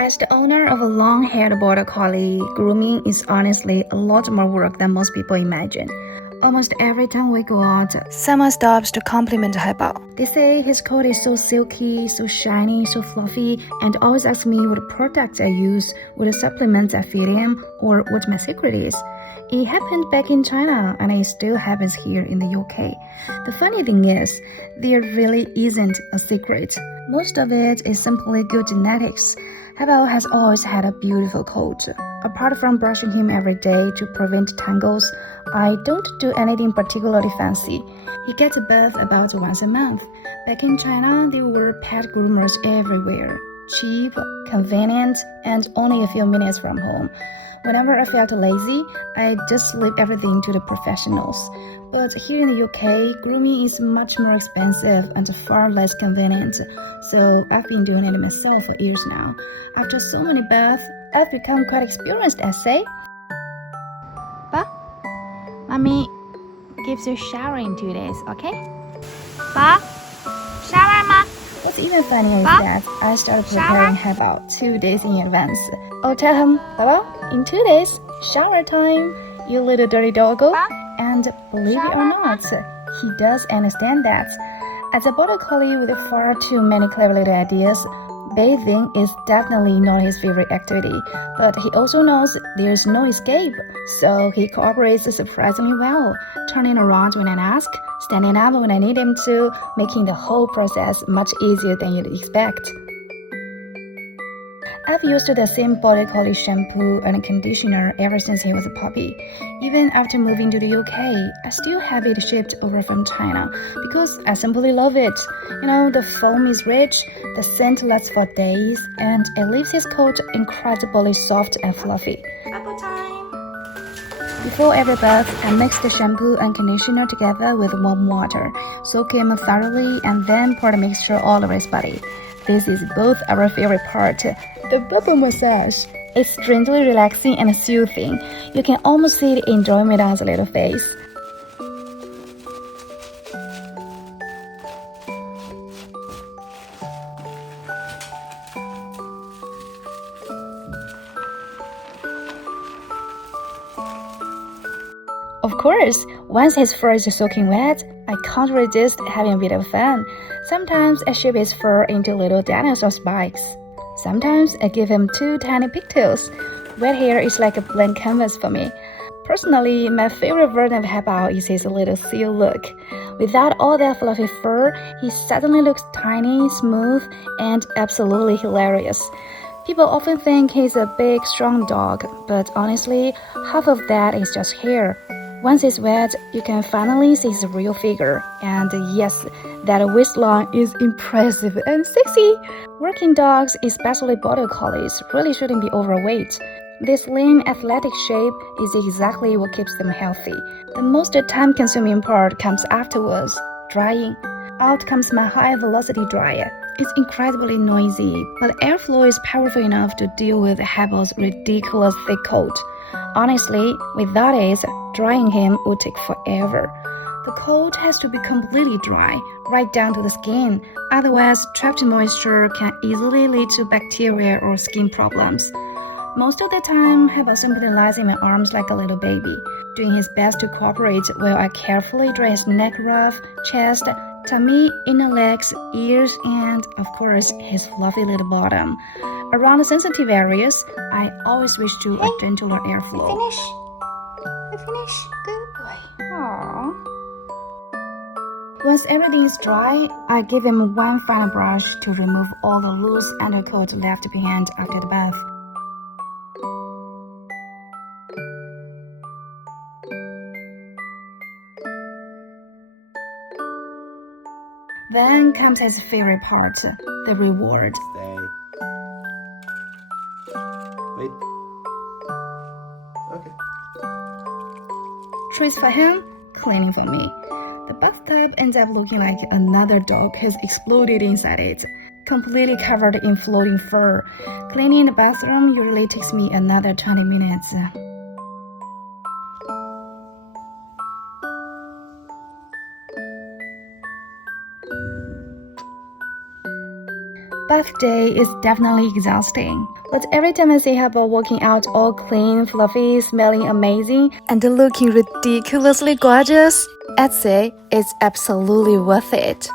As the owner of a long-haired Border Collie, grooming is honestly a lot more work than most people imagine. Almost every time we go out, someone stops to compliment Haibao. They say his coat is so silky, so shiny, so fluffy, and always ask me what products I use, what supplements I feed him, or what my secret is. It happened back in China, and it still happens here in the UK. The funny thing is, there really isn't a secret. Most of it is simply good genetics. Haibao has always had a beautiful coat. Apart from brushing him every day to prevent tangles, I don't do anything particularly fancy. He gets a bath about once a month. Back in China, there were pet groomers everywhere. Cheap, convenient, and only a few minutes from home. Whenever I felt lazy, I just leave everything to the professionals. But here in the UK, grooming is much more expensive and far less convenient, so I've been doing it myself for years now. After so many baths, I've become quite experienced, I say. Ba, Mommy gives you shower in 2 days, okay? Ba, shower ma. What's even funnier is that I started preparing Haibao 2 days in advance. I'll tell him, Baba, in 2 days, shower time, you little dirty doggo. And believe it or not, he does understand that. As a Border Collie with far too many clever little ideas, bathing is definitely not his favorite activity, but he also knows there's no escape, so he cooperates surprisingly well, turning around when I ask, standing up when I need him to, making the whole process much easier than you'd expect. I've used the same Border Collie shampoo and conditioner ever since he was a puppy. Even after moving to the UK, I still have it shipped over from China because I simply love it. The foam is rich, the scent lasts for days, and it leaves his coat incredibly soft and fluffy. Bubble time! Before every bath, I mix the shampoo and conditioner together with warm water, soak him thoroughly, and then pour the mixture all over his body. This is both our favorite part, the bubble massage. It's strangely relaxing and soothing. You can almost see the enjoyment on his little face. Of course, once his fur is soaking wet, I can't resist having a bit of fun. Sometimes I shape his fur into little dinosaur spikes. Sometimes I give him 2 tiny pigtails. Wet hair is like a blank canvas for me. Personally, my favorite version of Haibao is his little seal look. Without all that fluffy fur, he suddenly looks tiny, smooth, and absolutely hilarious. People often think he's a big, strong dog, but honestly, half of that is just hair. Once it's wet, you can finally see his real figure. And yes, that waistline is impressive and sexy. Working dogs, especially Border Collies, really shouldn't be overweight. This lean, athletic shape is exactly what keeps them healthy. The most time-consuming part comes afterwards, drying. Out comes my high-velocity dryer. It's incredibly noisy, but airflow is powerful enough to deal with Haibao's ridiculous thick coat. Honestly, without it, drying him would take forever. The coat has to be completely dry, right down to the skin. Otherwise, trapped moisture can easily lead to bacteria or skin problems. Most of the time, Haibao simply lies in my arms like a little baby, doing his best to cooperate while I carefully dry his neck ruff, chest, tummy, inner legs, ears, and, of course, his fluffy little bottom. Around the sensitive areas, I always wish to a gentler airflow. I finish. Good boy. Aww. Once everything is dry, I give him one final brush to remove all the loose undercoat left behind after the bath. Then comes his favorite part, the reward. Stay. Wait. Okay. Treats for him, cleaning for me. The bathtub ends up looking like another dog has exploded inside it, completely covered in floating fur. Cleaning the bathroom usually takes me another 20 minutes. Bath day is definitely exhausting. But every time I see Haibao walking out all clean, fluffy, smelling amazing, and looking ridiculously gorgeous, I'd say it's absolutely worth it.